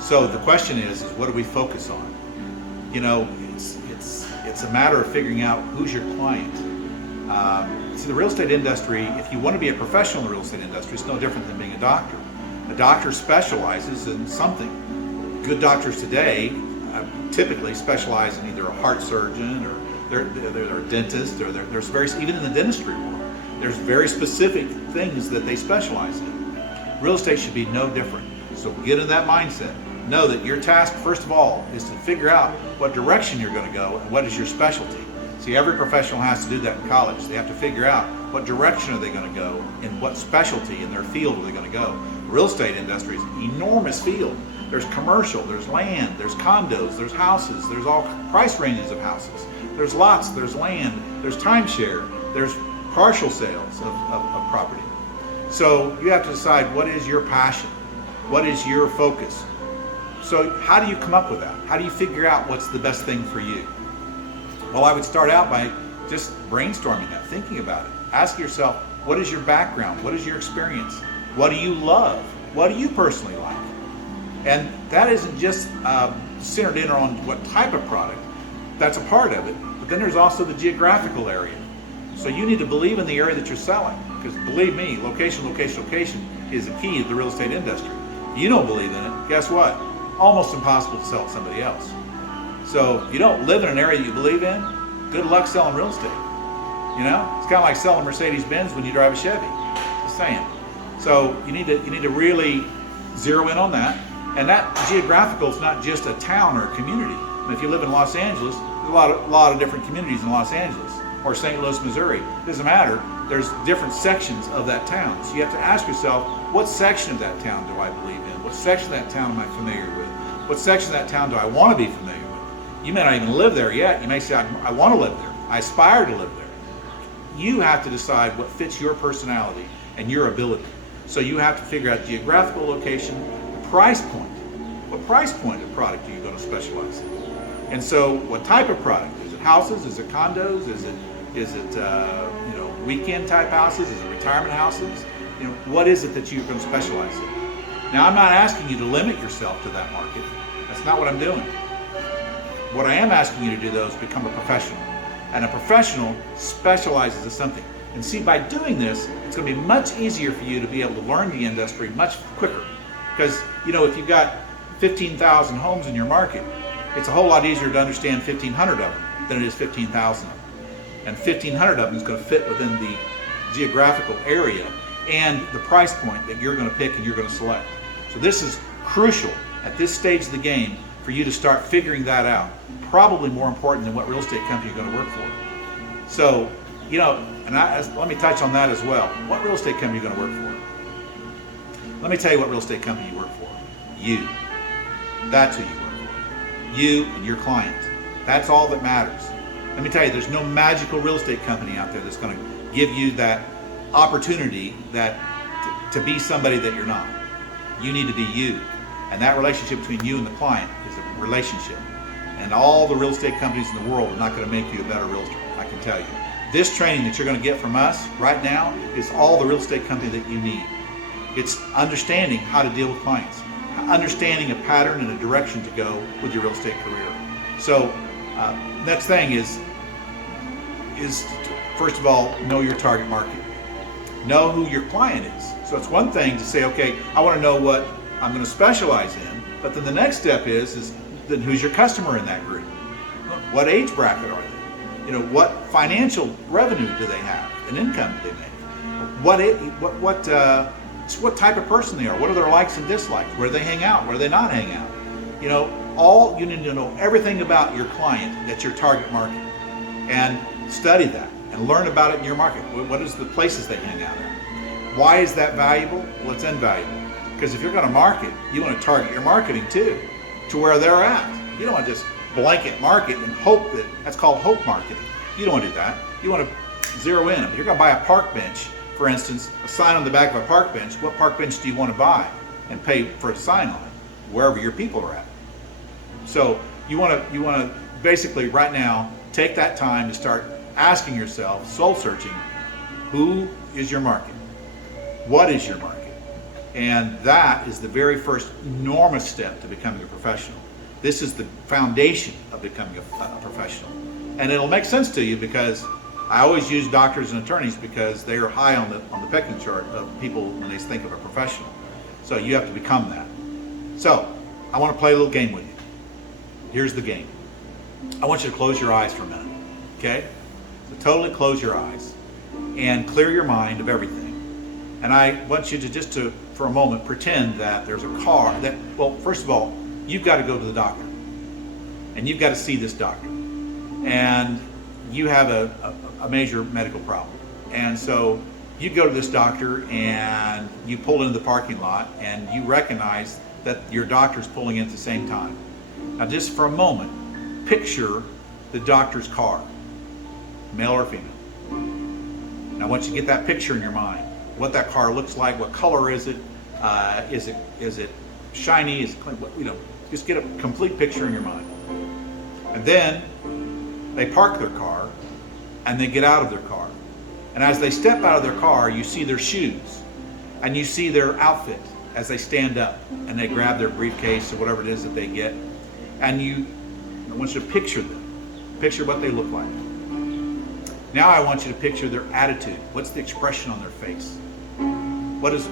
So the question is what do we focus on? You know, it's a matter of figuring out who's your client. See, the real estate industry, if you want to be a professional in the real estate industry, it's no different than being a doctor. A doctor specializes in something. Good doctors today typically specialize in either a heart surgeon or they're a dentist, or there's even in the dentistry world, there's very specific things that they specialize in. Real estate should be no different. So get in that mindset. Know that your task, first of all, is to figure out what direction you're going to go and what is your specialty. See, every professional has to do that in college. They have to figure out what direction are they going to go and what specialty in their field are they going to go. The real estate industry is an enormous field. There's commercial, there's land, there's condos, there's houses, there's all price ranges of houses. There's lots, there's land, there's timeshare, there's partial sales of property. So you have to decide what is your passion, what is your focus. So how do you come up with that? How do you figure out what's the best thing for you? Well, I would start out by just brainstorming that, thinking about it. Ask yourself, what is your background? What is your experience? What do you love? What do you personally like? And that isn't just centered in on what type of product. That's a part of it. But then there's also the geographical area. So you need to believe in the area that you're selling. Because believe me, location is the key to the real estate industry. If you don't believe in it, guess what? Almost impossible to sell to somebody else. So if you don't live in an area that you believe in, good luck selling real estate. You know, it's kind of like selling Mercedes-Benz when you drive a Chevy. Just saying. So you need to really zero in on that. And that geographical is not just a town or a community. I mean, if you live in Los Angeles, there's a lot of different communities in Los Angeles, or St. Louis, Missouri. It doesn't matter. There's different sections of that town. So you have to ask yourself, what section of that town do I believe in? What section of that town am I familiar with? What section of that town do I want to be familiar with? You may not even live there yet. You may say, I want to live there. I aspire to live there. You have to decide what fits your personality and your ability. So you have to figure out geographical location, price point. What price point of product are you going to specialize in? And so what type of product? Is it houses? Is it condos? Is it weekend type houses? Is it retirement houses? You know, what is it that you're going to specialize in? Now, I'm not asking you to limit yourself to that market. That's not what I'm doing. What I am asking you to do, though, is become a professional. And a professional specializes in something. And see, by doing this, it's going to be much easier for you to be able to learn the industry much quicker. Because, you know, if you've got 15,000 homes in your market, it's a whole lot easier to understand 1,500 of them than it is 15,000 of them. And 1,500 of them is going to fit within the geographical area and the price point that you're going to pick and you're going to select. So this is crucial at this stage of the game for you to start figuring that out. Probably more important than what real estate company you're going to work for. So, you know, and let me touch on that as well. What real estate company are you going to work for? Let me tell you what real estate company you work for. You. That's who you work for. You and your client. That's all that matters. Let me tell you, there's no magical real estate company out there that's going to give you that opportunity to be somebody that you're not. You need to be you. And that relationship between you and the client is a relationship. And all the real estate companies in the world are not going to make you a better realtor, I can tell you. This training that you're going to get from us right now is all the real estate company that you need. It's understanding how to deal with clients, understanding a pattern and a direction to go with your real estate career. So next thing is first of all, know your target market. Know who your client is. So it's one thing to say, okay, I want to know what I'm going to specialize in, but then the next step is then who's your customer in that group? What age bracket are they? You know, what financial revenue do they have? An income do they make? What type of person they are? What are their likes and dislikes? Where do they hang out? Where do they not hang out? You know, you need to know everything about your client that's your target market, and study that and learn about it in your market. What is the places they hang out at? Why is that valuable? Well, it's invaluable. Because if you're going to market, you want to target your marketing too, to where they're at. You don't want to just blanket market and hope that's called hope marketing. You don't want to do that. You want to zero in. If you're going to buy a park bench, for instance, a sign on the back of a park bench, what park bench do you want to buy and pay for a sign on it? Wherever your people are at. So you want to basically right now take that time to start asking yourself, soul searching, who is your market? What is your market? And that is the very first enormous step to becoming a professional. This is the foundation of becoming a professional. And it'll make sense to you because I always use doctors and attorneys because they are high on the pecking chart of people when they think of a professional. So you have to become that. So I want to play a little game with you. Here's the game. I want you to close your eyes for a minute, okay? So totally close your eyes and clear your mind of everything. And I want you to for a moment, pretend that there's a car that, well, first of all, you've got to go to the doctor. And you've got to see this doctor. And you have a major medical problem. And so you go to this doctor and you pull into the parking lot and you recognize that your doctor's pulling in at the same time. Now just for a moment, picture the doctor's car, male or female. Now I want you to get that picture in your mind. What that car looks like, what color is it? Is it shiny? Is it clean? Just get a complete picture in your mind. And then they park their car and they get out of their car. And as they step out of their car, you see their shoes and you see their outfit as they stand up and they grab their briefcase or whatever it is that they get. And I want you to picture them. Picture what they look like. Now I want you to picture their attitude. What's the expression on their face? What is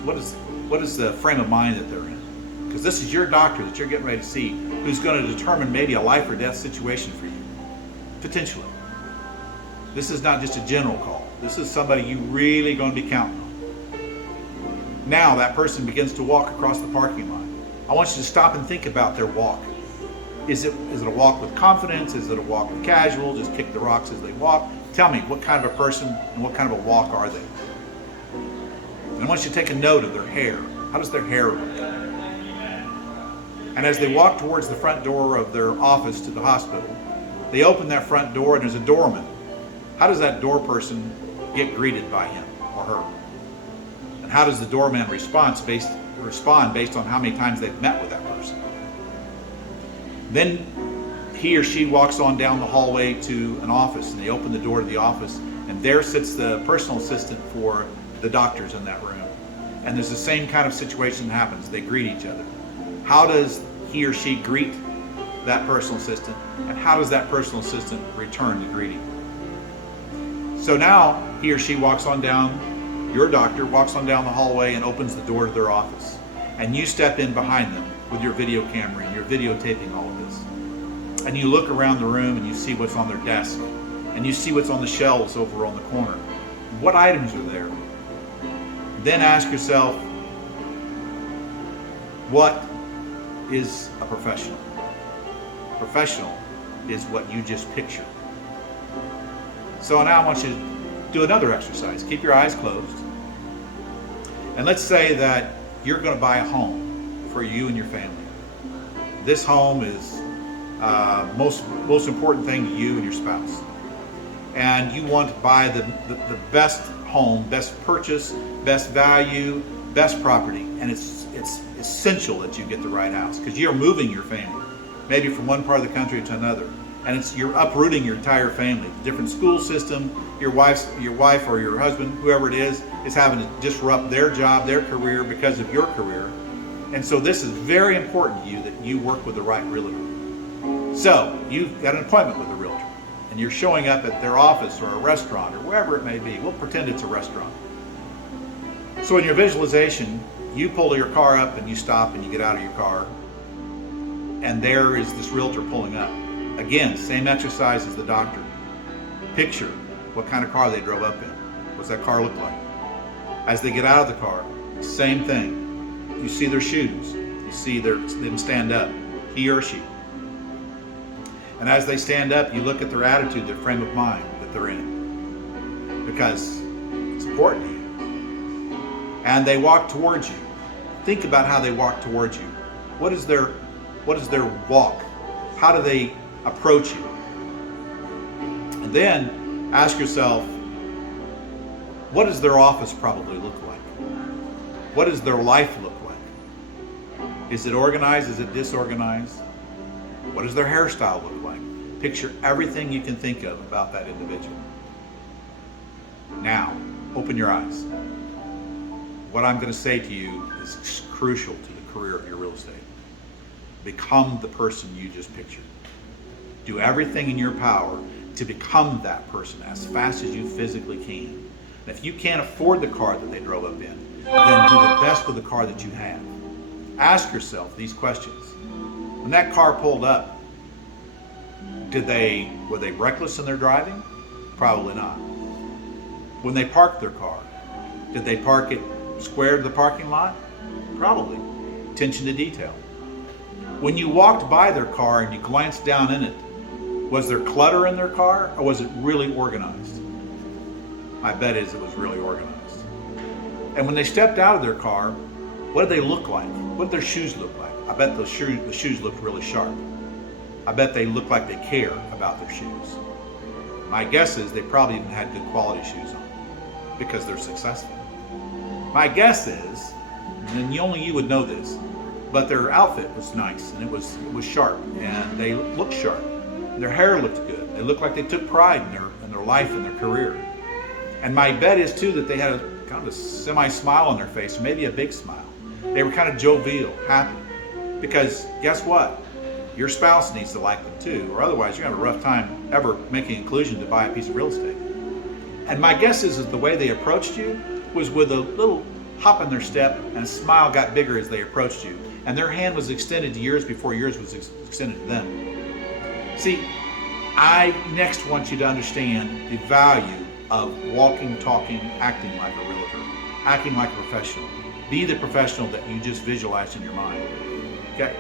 the frame of mind that they're in? Because this is your doctor that you're getting ready to see, who's going to determine maybe a life or death situation for you, potentially. This is not just a general call. This is somebody you really going to be counting on. Now that person begins to walk across the parking lot. I want you to stop and think about their walk. Is it a walk with confidence? Is it a walk with casual? Just kick the rocks as they walk? Tell me, what kind of a person and what kind of a walk are they? And I want you to take a note of their hair. How does their hair look? And as they walk towards the front door of their office to the hospital, they open that front door and there's a doorman. How does that door person get greeted by him or her? And how does the doorman respond based on how many times they've met with that person? Then he or she walks on down the hallway to an office and they open the door to the office and there sits the personal assistant for the doctors in that room. And there's the same kind of situation that happens. They greet each other. How does he or she greet that personal assistant? And how does that personal assistant return the greeting? So now he or she walks on down, your doctor walks on down the hallway and opens the door to their office. And you step in behind them with your video camera and you're videotaping all of this. And you look around the room and you see what's on their desk. And you see what's on the shelves over on the corner. What items are there? Then ask yourself, what is a professional? Professional is what you just pictured. So now I want you to do another exercise. Keep your eyes closed. And let's say that you're going to buy a home for you and your family. This home is most important thing to you and your spouse. And you want to buy the best home, best purchase, best value, best property. And it's essential that you get the right house because you're moving your family, maybe from one part of the country to another. And you're uprooting your entire family. The different school system, your wife or your husband, whoever it is having to disrupt their job, their career because of your career. And so this is very important to you that you work with the right realtor. So you've got an appointment with a realtor and you're showing up at their office or a restaurant or wherever it may be. We'll pretend it's a restaurant. So in your visualization, you pull your car up and you stop and you get out of your car. And there is this realtor pulling up. Again, same exercise as the doctor. Picture what kind of car they drove up in. What's that car look like? As they get out of the car, same thing. You see their shoes. You see them stand up, he or she. And as they stand up, you look at their attitude, their frame of mind that they're in. Because it's important to you. And they walk towards you. Think about how they walk towards you. What is their walk? How do they approach you? And then ask yourself, what does their office probably look like? What does their life look like? Is it organized? Is it disorganized? What does their hairstyle look like? Picture everything you can think of about that individual. Now, open your eyes. what I'm going to say to you is crucial to the career of your real estate. Become the person you just pictured. Do everything in your power to become that person as fast as you physically can. And if you can't afford the car that they drove up in, then do the best with the car that you have. Ask yourself these questions. When that car pulled up, were they reckless in their driving? Probably not. When they parked their car, did they park it square to the parking lot? Probably. Attention to detail. When you walked by their car and you glanced down in it, was there clutter in their car, or was it really organized? My bet is it was really organized. And when they stepped out of their car, what did they look like? What did their shoes look like? I bet the shoes looked really sharp. I bet they look like they care about their shoes. My guess is they probably even had good quality shoes on because they're successful. My guess is, and only you would know this, but their outfit was nice and it was sharp and they looked sharp. Their hair looked good. They looked like they took pride in their life and their career. And my bet is too that they had a kind of a semi-smile on their face, or maybe a big smile. They were kind of jovial, happy. Because guess what? Your spouse needs to like them too, or otherwise you're going to have a rough time ever making a conclusion to buy a piece of real estate. And my guess is that the way they approached you was with a little hop in their step, and a smile got bigger as they approached you. And their hand was extended to yours before yours was extended to them. See, I next want you to understand the value of walking, talking, acting like a realtor, acting like a professional. Be the professional that you just visualized in your mind. Okay?